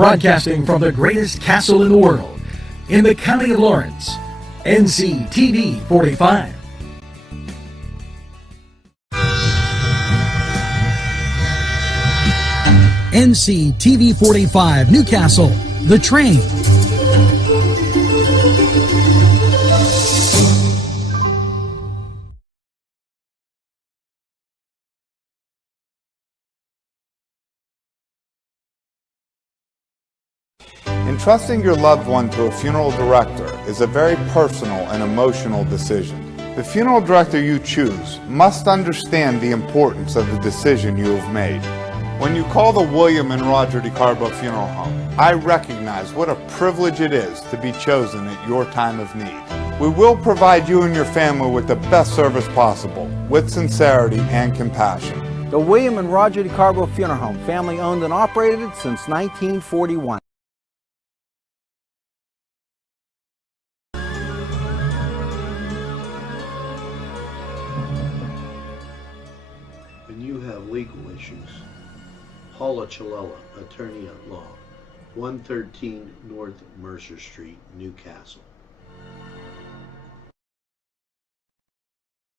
Broadcasting from the greatest castle in the world, in the county of Lawrence, Nctv45. Nctv45 Newcastle, The Train. Entrusting your loved one to a funeral director is a very personal and emotional decision. The funeral director you choose must understand the importance of the decision you have made. When you call the William and Roger DeCarbo Funeral Home, I recognize what a privilege it is to be chosen at your time of need. We will provide you and your family with the best service possible, with sincerity and compassion. The William and Roger DeCarbo Funeral Home, family owned and operated since 1941. When you have legal issues, Paula Chalella, attorney at law, 113 North Mercer Street, Newcastle.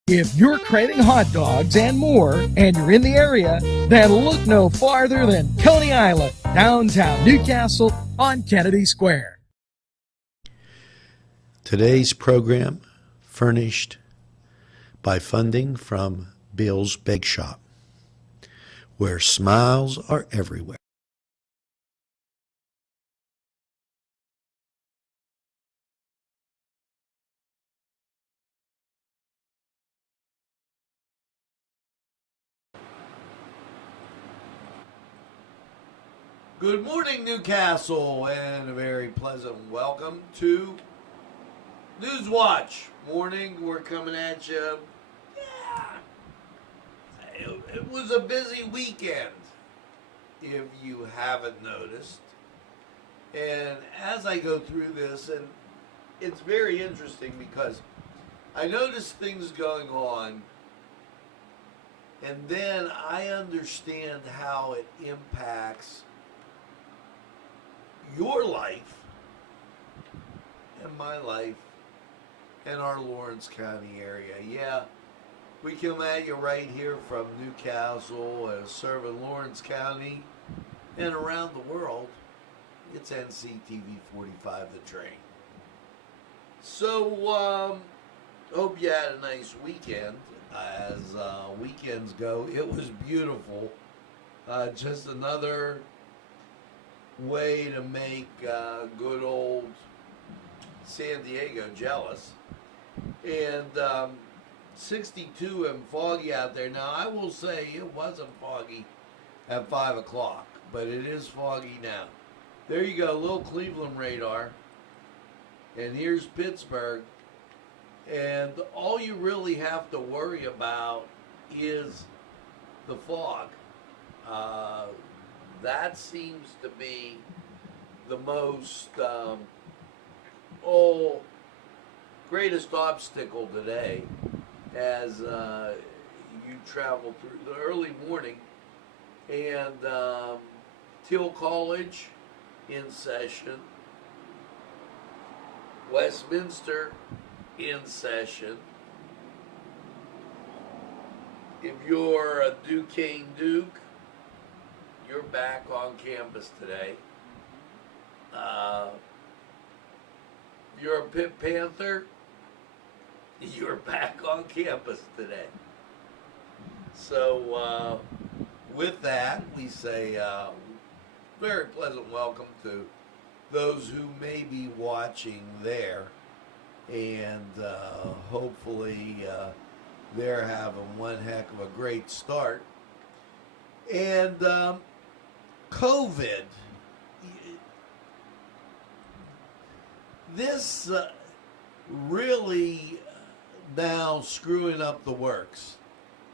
If you're craving hot dogs and more, and you're in the area, then look no farther than Coney Island, downtown Newcastle on Kennedy Square. Today's program furnished by funding from Bill's Bake Shop, where smiles are everywhere. Good morning, Newcastle, and a very pleasant welcome to Newswatch. Morning, we're coming at you. It was a busy weekend, if you haven't noticed. And as I go through this, and it's very interesting because I notice things going on, and then I understand how it impacts your life and my life and our Lawrence County area. Yeah, we come at you right here from Newcastle and serving Lawrence County and around the world. It's Nctv45 The Train. So, hope you had a nice weekend. As weekends go, it was beautiful. Just another way to make good old San Diego jealous. And 62 and foggy out there. Now, I will say it wasn't foggy at 5 o'clock, but it is foggy now. There you go, little Cleveland radar. And here's Pittsburgh. And all you really have to worry about is the fog. That seems to be the most, greatest obstacle today as you travel through the early morning. And Thiel College in session, Westminster in session. If you're a Duquesne Duke, you're back on campus today. If you're a Pitt Panther, you're back on campus today. So with that, we say very pleasant welcome to those who may be watching there. And hopefully they're having one heck of a great start. And COVID, this really now screwing up the works,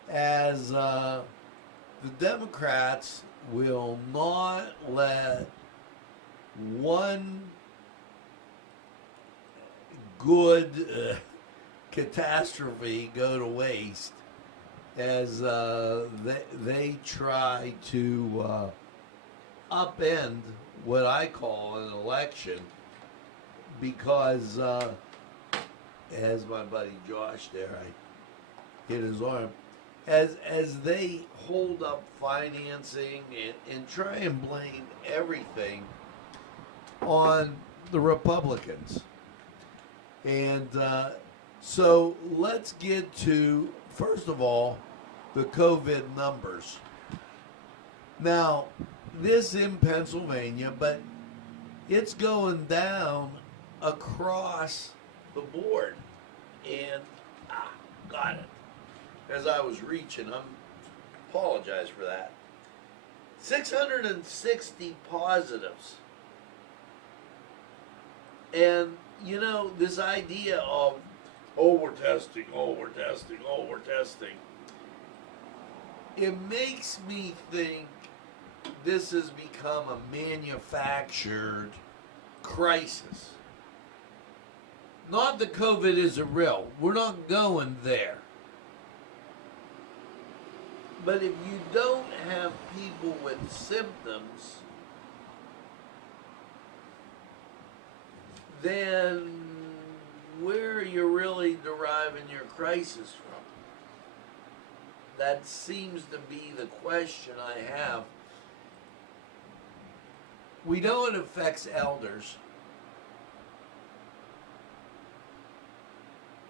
as the Democrats will not let one good catastrophe go to waste, as they try to upend what I call an election, because as my buddy Josh there, I hit his arm, as they hold up financing and try and blame everything on the Republicans. And so let's get to, first of all, the COVID numbers. Now, this in Pennsylvania, but it's going down across the board. And, got it. As I was reaching, apologize for that. 660 positives. And, you know, this idea of, oh, we're testing, oh, we're testing, oh, we're testing. It makes me think this has become a manufactured crisis. Not that COVID isn't real. We're not going there. But if you don't have people with symptoms, then where are you really deriving your crisis from? That seems to be the question I have. We know it affects elders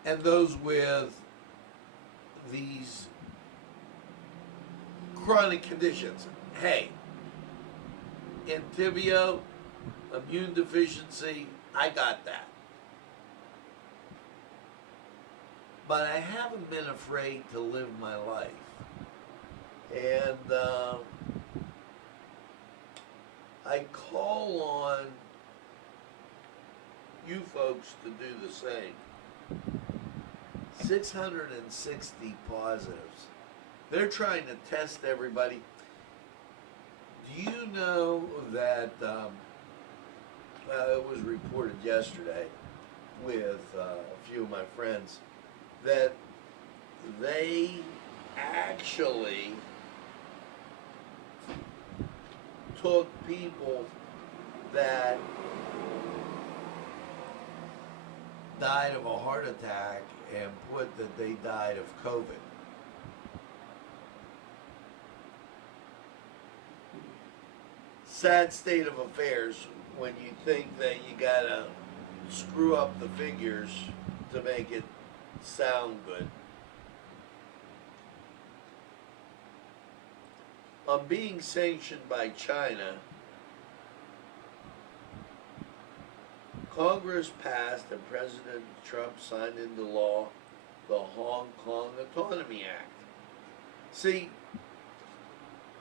and those with these chronic conditions. Hey, Nctv, immune deficiency, I got that. But I haven't been afraid to live my life. And I call on you folks to do the same. 660 positives. They're trying to test everybody. Do you know that it was reported yesterday with a few of my friends that they actually took people that died of a heart attack and put that they died of COVID. Sad state of affairs when you think that you gotta screw up the figures to make it sound good. On being sanctioned by China, Congress passed and President Trump signed into law the Hong Kong Autonomy Act. See,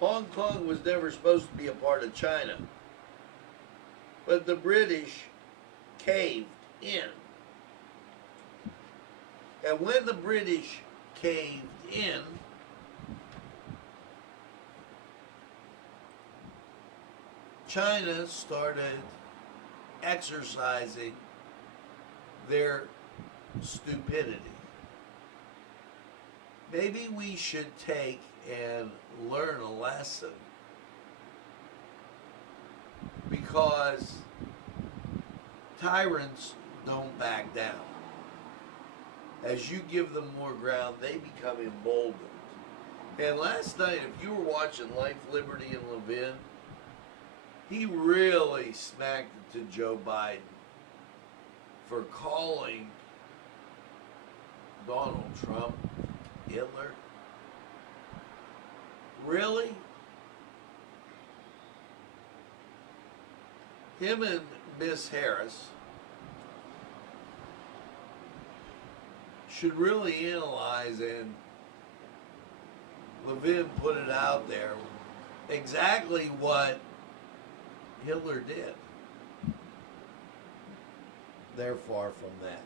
Hong Kong was never supposed to be a part of China, but the British caved in. And when the British caved in, China started exercising their stupidity. Maybe we should take and learn a lesson, because tyrants don't back down. As you give them more ground, they become emboldened. And last night, if you were watching Life, Liberty, and Levin, he really smacked it to Joe Biden for calling Donald Trump Hitler. Really? Him and Miss Harris should really analyze, and Levin put it out there, exactly what Hitler did. They're far from that.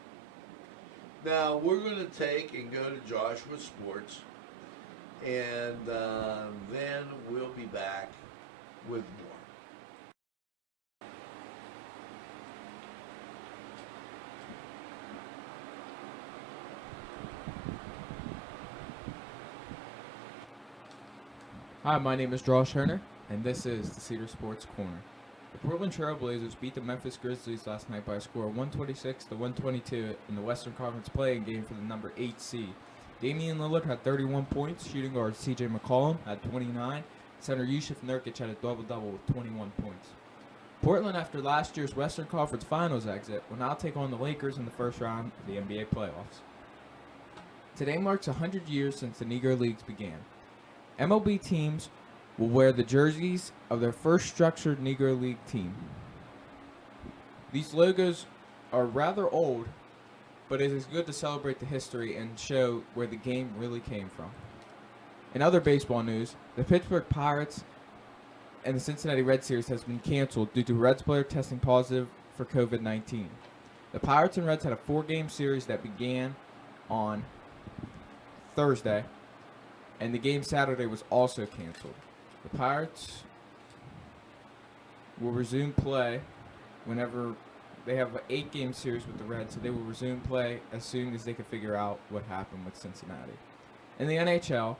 Now, we're going to take and go to Joshua Sports, and then we'll be back with more. Hi, my name is Josh Herner, and this is the Cedar Sports Corner. The Portland Trail Blazers beat the Memphis Grizzlies last night by a score of 126-122 in the Western Conference play-in game for the number 8 seed. Damian Lillard had 31 points, shooting guard C.J. McCollum had 29, center Yusuf Nurkic had a double-double with 21 points. Portland, after last year's Western Conference Finals exit, will now take on the Lakers in the first round of the NBA playoffs. Today marks 100 years since the Negro Leagues began. MLB teams will wear the jerseys of their first structured Negro League team. These logos are rather old, but it is good to celebrate the history and show where the game really came from. In other baseball news, the Pittsburgh Pirates and the Cincinnati Reds series has been canceled due to Reds player testing positive for COVID-19. The Pirates and Reds had a 4-game series that began on Thursday, and the game Saturday was also canceled. The Pirates will resume play whenever they have an 8-game series with the Reds, so they will resume play as soon as they can figure out what happened with Cincinnati. In the NHL,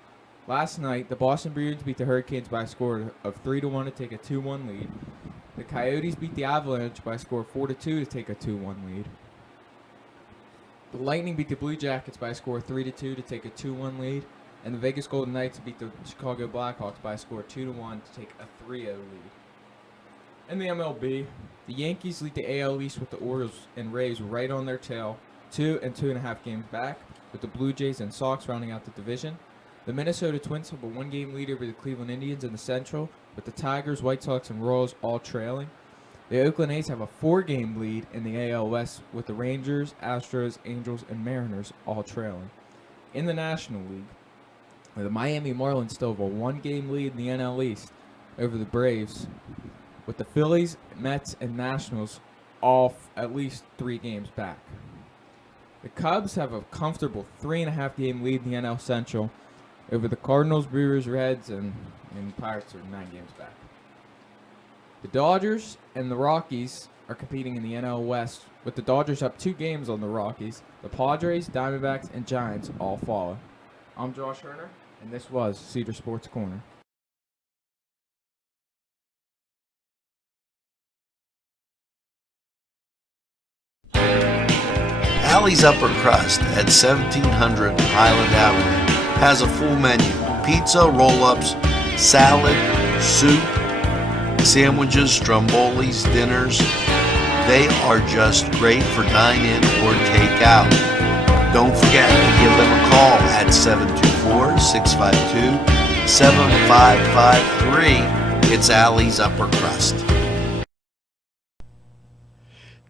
last night, the Boston Bruins beat the Hurricanes by a score of 3-1 to take a 2-1 lead. The Coyotes beat the Avalanche by a score of 4-2 to take a 2-1 lead. The Lightning beat the Blue Jackets by a score of 3-2 to take a 2-1 lead. And the Vegas Golden Knights beat the Chicago Blackhawks by a score of 2-1 to take a 3-0 lead. In the MLB, the Yankees lead the AL East with the Orioles and Rays right on their tail, 2 and 2.5 games back, with the Blue Jays and Sox rounding out the division. The Minnesota Twins have a 1-game lead over the Cleveland Indians in the Central, with the Tigers, White Sox, and Royals all trailing. The Oakland A's have a 4-game lead in the AL West, with the Rangers, Astros, Angels, and Mariners all trailing. In the National League, the Miami Marlins still have a 1-game lead in the NL East over the Braves, with the Phillies, Mets, and Nationals all at least 3 games back. The Cubs have a comfortable 3.5-game lead in the NL Central over the Cardinals, Brewers, Reds, and Pirates are 9 games back. The Dodgers and the Rockies are competing in the NL West, with the Dodgers up 2 games on the Rockies. The Padres, Diamondbacks, and Giants all follow. I'm Josh Herner, and this was Cedar Sports Corner. Allie's Upper Crust at 1700 Highland Avenue has a full menu: pizza, roll-ups, salad, soup, sandwiches, strombolis, dinners. They are just great for dine-in or take-out. Don't forget to give them a call at 724-652-7553. It's Allie's Upper Crust.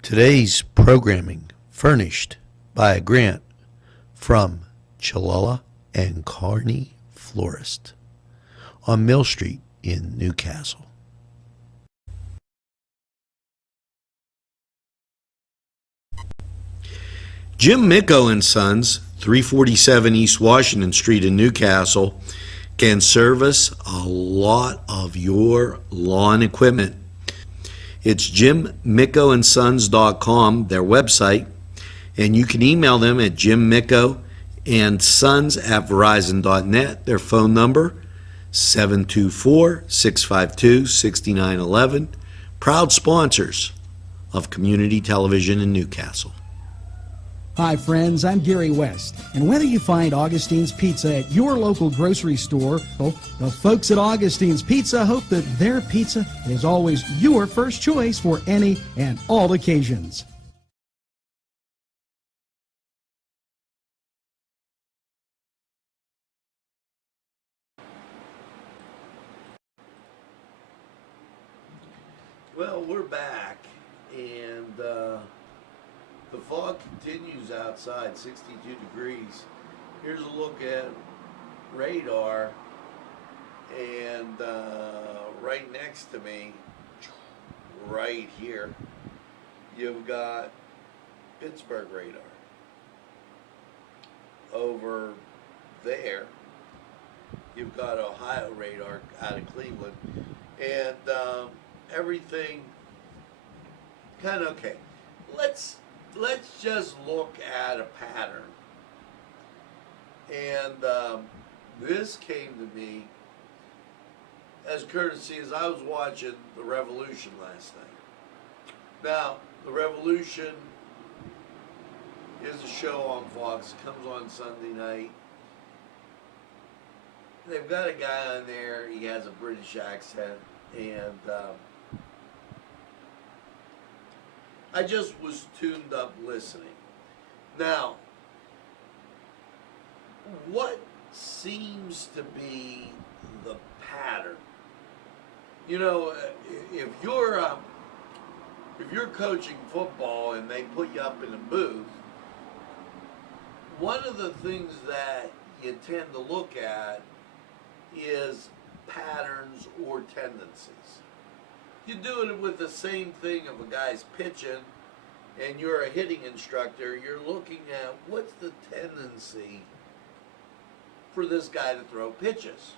Today's programming furnished by a grant from Chalala and Carney Florist on Mill Street in Newcastle. Jim Micco and Sons, 347 East Washington Street in Newcastle, can service a lot of your lawn equipment. It's jimmickoandsons.com, their website, and you can email them at jimmickoandsons@verizon.net. Their phone number, 724-652-6911. Proud sponsors of community television in Newcastle. Hi friends, I'm Gary West, and whether you find Augustine's Pizza at your local grocery store, well, the folks at Augustine's Pizza hope that their pizza is always your first choice for any and all occasions. Well, we're back, and the fog continues outside, 62 degrees. Here's a look at radar, and right next to me, right here, you've got Pittsburgh radar. Over there, you've got Ohio radar out of Cleveland, and everything kind of okay. Let's just look at a pattern. And this came to me as courtesy as I was watching The Revolution last night. Now, The Revolution is a show on Fox. It comes on Sunday night. They've got a guy on there. He has a British accent, and I just was tuned up listening. Now, what seems to be the pattern? You know, if you're coaching football and they put you up in a booth, one of the things that you tend to look at is patterns or tendencies. You do it with the same thing if a guy's pitching and you're a hitting instructor, you're looking at what's the tendency for this guy to throw pitches.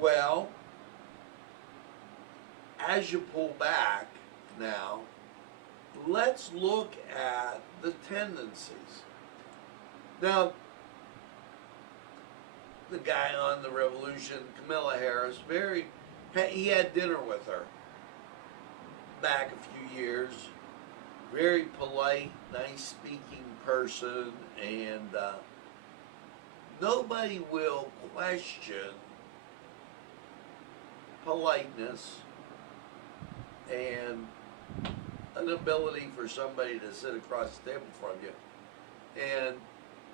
Well, as you pull back now, let's look at the tendencies. Now, the guy on The Revolution, Camilla Harris, he had dinner with her back a few years. Very polite, nice speaking person, and nobody will question politeness and an ability for somebody to sit across the table from you and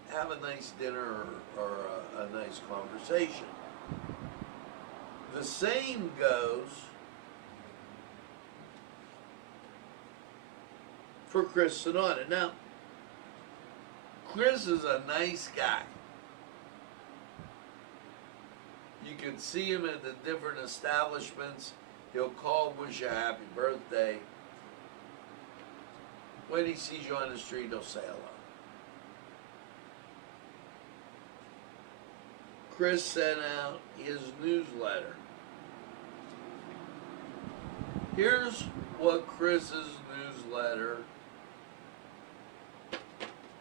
have a nice dinner or a nice conversation. The same goes for Chris Sonata. Now, Chris is a nice guy. You can see him at the different establishments. He'll call, wish you a happy birthday. When he sees you on the street, he'll say hello. Chris sent out his newsletter. Here's what Chris's newsletter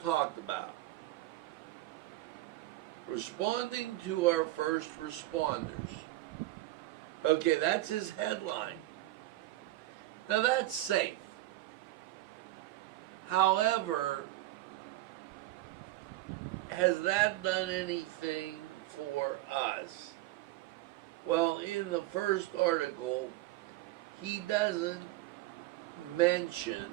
talked about. Responding to our first responders. Okay, that's his headline. Now that's safe. However, has that done anything for us? Well, in the first article, he doesn't mention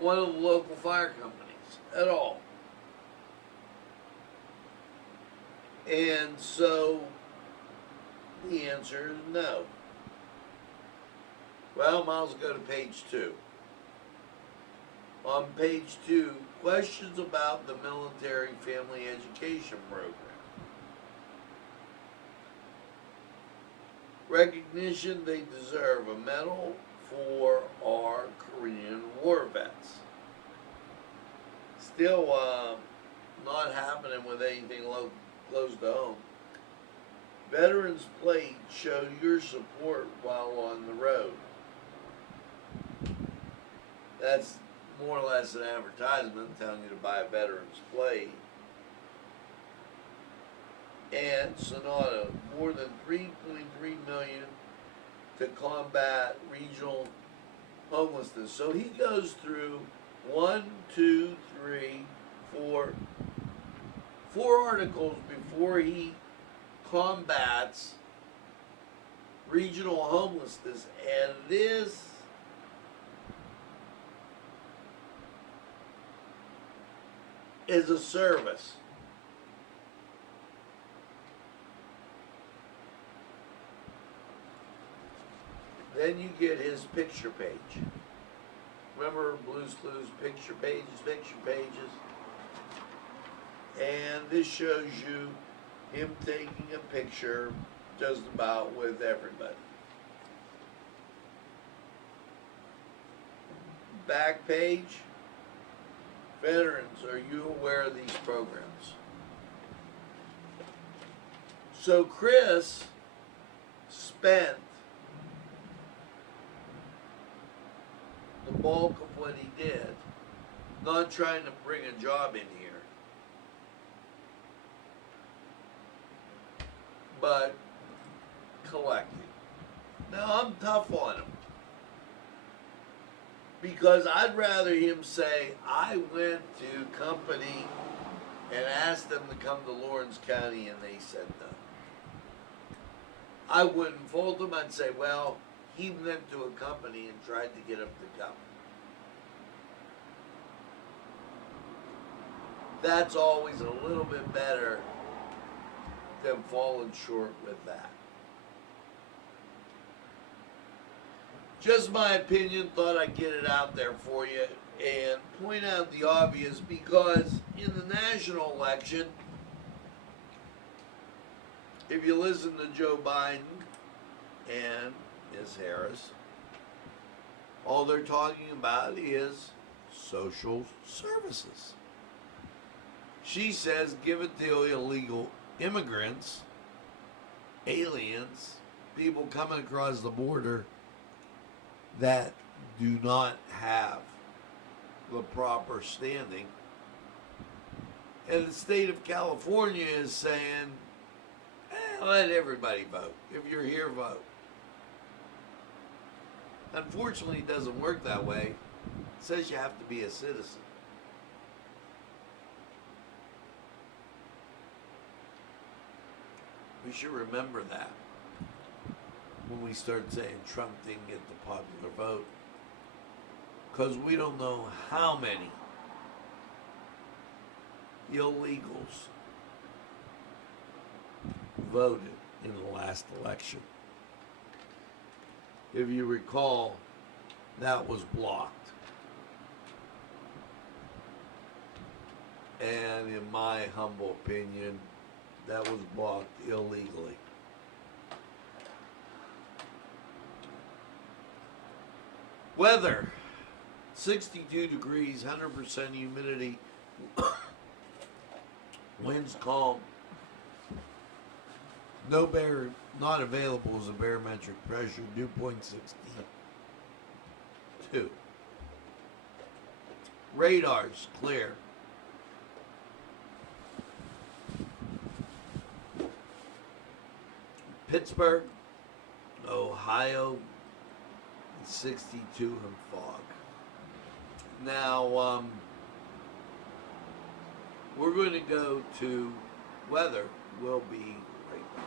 one of the local fire companies at all. And so the answer is no. Well, might as well go to page 2. On page 2, questions about the military family education program. Recognition they deserve a medal for our Korean War vets. Still not happening with anything close to home. Veterans Plate show your support while on the road. That's more or less an advertisement telling you to buy a Veterans Plate. And Sonata, more than 3.3 million to combat regional homelessness. So he goes through 4 articles before he combats regional homelessness, and this is a service. Then you get his picture page. Remember Blue's Clues picture pages? And this shows you him taking a picture just about with everybody. Back page. Veterans, are you aware of these programs? So Chris spent the bulk of what he did not trying to bring a job in here, but collecting. Now, I'm tough on him because I'd rather him say, I went to company and asked them to come to Lawrence County and they said no. I wouldn't fault him. I'd say, well, he went to a company and tried to get them to come. That's always a little bit better than falling short with that. Just my opinion, thought I'd get it out there for you and point out the obvious, because in the national election, if you listen to Joe Biden and Ms. Harris, all they're talking about is social services. She says give it to illegal immigrants, aliens, people coming across the border that do not have the proper standing. And the state of California is saying, let everybody vote. If you're here, vote. Unfortunately, it doesn't work that way. It says you have to be a citizen. We should remember that when we start saying Trump didn't get the popular vote, because we don't know how many illegals voted in the last election. If you recall, that was blocked. And in my humble opinion, that was blocked illegally. Weather, 62 degrees, 100% humidity, winds calm. No bear, not available as a barometric pressure, dew point 62. Radars clear. Pittsburgh, Ohio, 62 and fog. Now, we're going to go to weather. We'll be right back.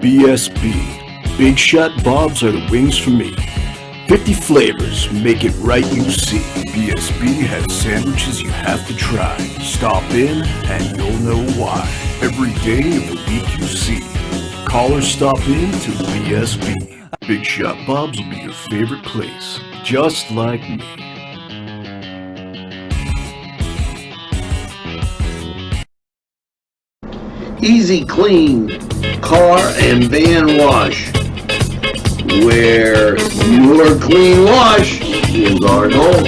BSB. Big Shot Bobs are the wings for me. 50 flavors, make it right, you see. BSB has sandwiches you have to try. Stop in and you'll know why. Every day of the week you see. Call or stop in to BSB. Big Shot Bobs will be your favorite place, just like me. Easy Clean Car and Van Wash, where your clean wash is our goal.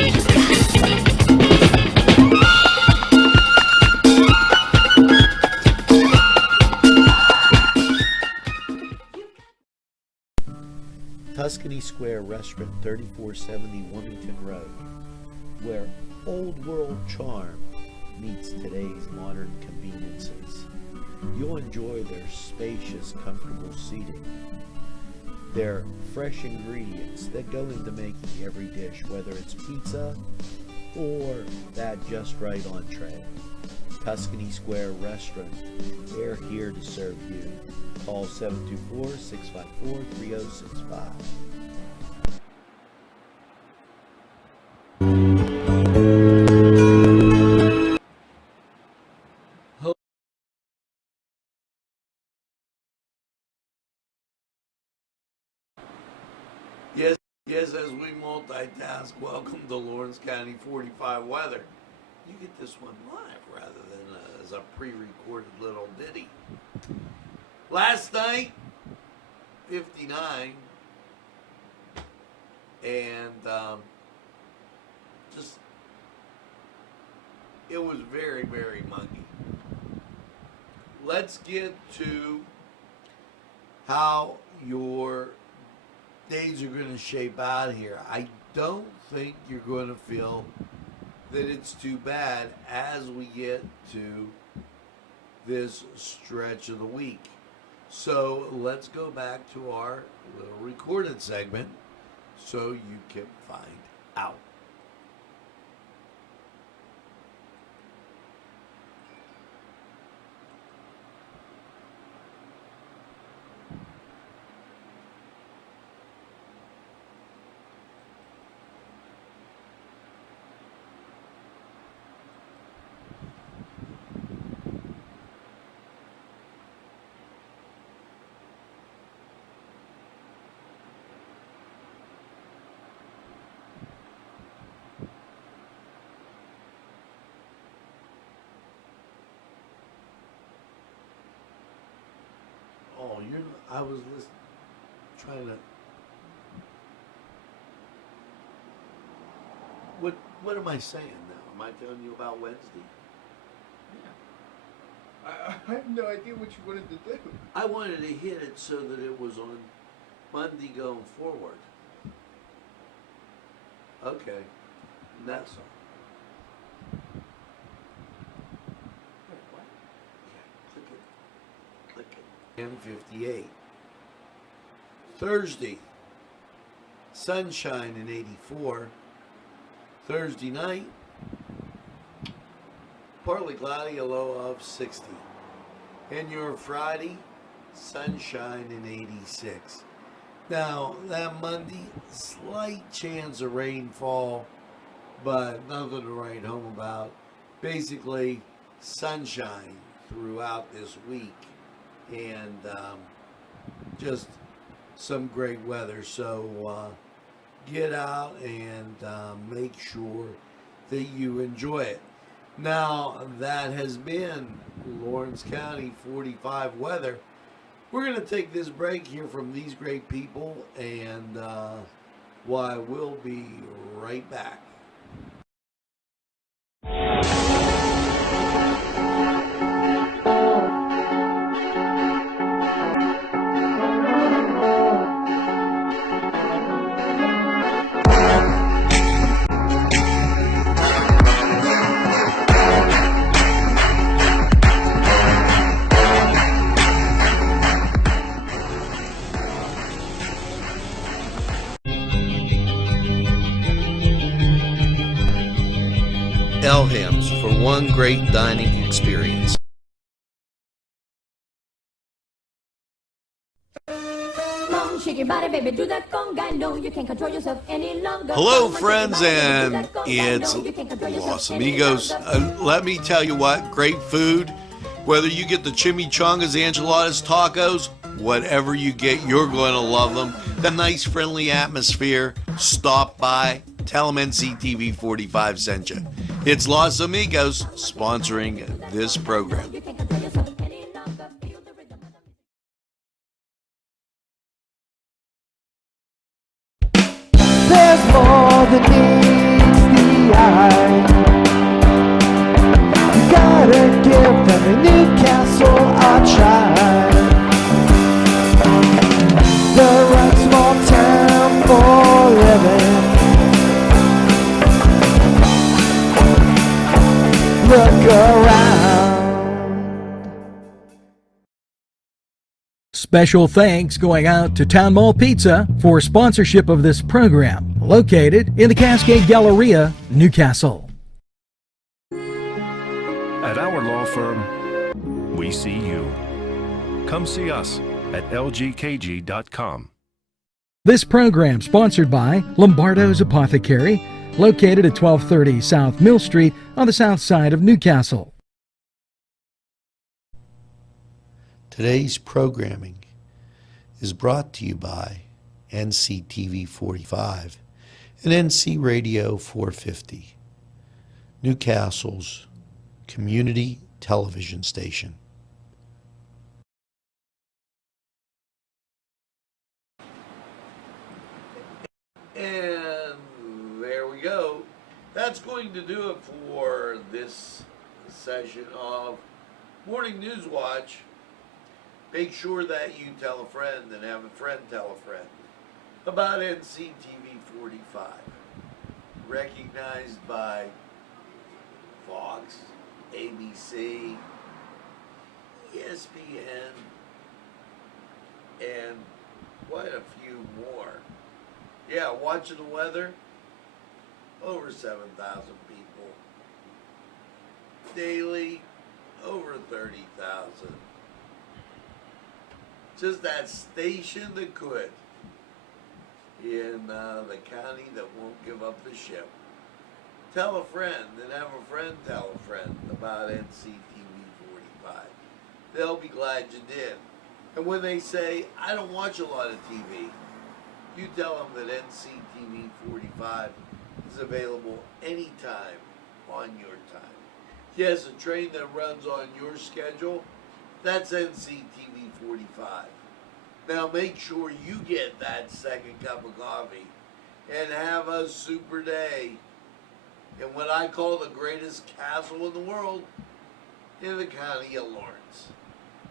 Tuscany Square Restaurant, 3470 Wilmington Road, where old world charm meets today's modern conveniences. You'll enjoy their spacious, comfortable seating, their fresh ingredients that go into making every dish, whether it's pizza or that just right entree. Tuscany Square Restaurant, they're here to serve you. Call 724-654-3065. Yes, as we multitask, welcome to Lawrence County 45 weather. You get this one live rather than as a pre-recorded little ditty. Last night, 59, and it was very, very muggy. Let's get to how your days are going to shape out here. I don't think you're going to feel that it's too bad as we get to this stretch of the week. So let's go back to our little recorded segment so you can find out. Oh, I was trying to. What am I saying now? Am I telling you about Wednesday? I have no idea what you wanted to do. I wanted to hit it so that it was on Monday going forward. Okay, that's all. Click it. 10:58. Thursday, sunshine in 84. Thursday night, partly cloudy, a low of 60. And your Friday, sunshine in 86. Now, that Monday, slight chance of rainfall, but nothing to write home about. Basically, sunshine throughout this week, and just some great weather. So get out and make sure that you enjoy it. Now, that has been Lawrence County 45 weather. We're going to take this break here from these great people, and we'll be right back. Elham's for one great dining experience. Hello, friends, and it's Los Amigos. Let me tell you what, great food. Whether you get the chimichangas, enchiladas, tacos, whatever you get, you're going to love them. The nice, friendly atmosphere. Stop by. Tell them NCTV45 sent you. It's Los Amigos sponsoring this program. There's more than meets the eye. You gotta give them a Newcastle a try. The right small town for living. Look around. Special thanks going out to Town Mall Pizza for sponsorship of this program, located in the Cascade Galleria, Newcastle. At our law firm, we see you. Come see us at lgkg.com. This program sponsored by Lombardo's Apothecary, located at 1230 South Mill Street on the south side of Newcastle. Today's programming is brought to you by NCTV45 and NC Radio 450, Newcastle's community television station. And there we go. That's going to do it for this session of Morning News Watch. Make sure that you tell a friend and have a friend tell a friend. about NCTV45, recognized by Fox, ABC, ESPN, and quite a few more. Yeah, watching the weather, over 7,000 people. Daily, over 30,000. Just that station that could in the county that won't give up the ship. Tell a friend and have a friend tell a friend about NCTV45. They'll be glad you did. And when they say, I don't watch a lot of TV, you tell them that NCTV45 is available anytime on your time. Yes, a train that runs on your schedule, that's NCTV45. Now make sure you get that second cup of coffee and have a super day in what I call the greatest castle in the world, in the county of Lawrence.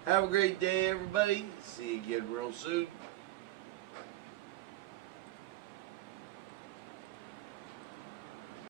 Have a great day, everybody. See you again real soon.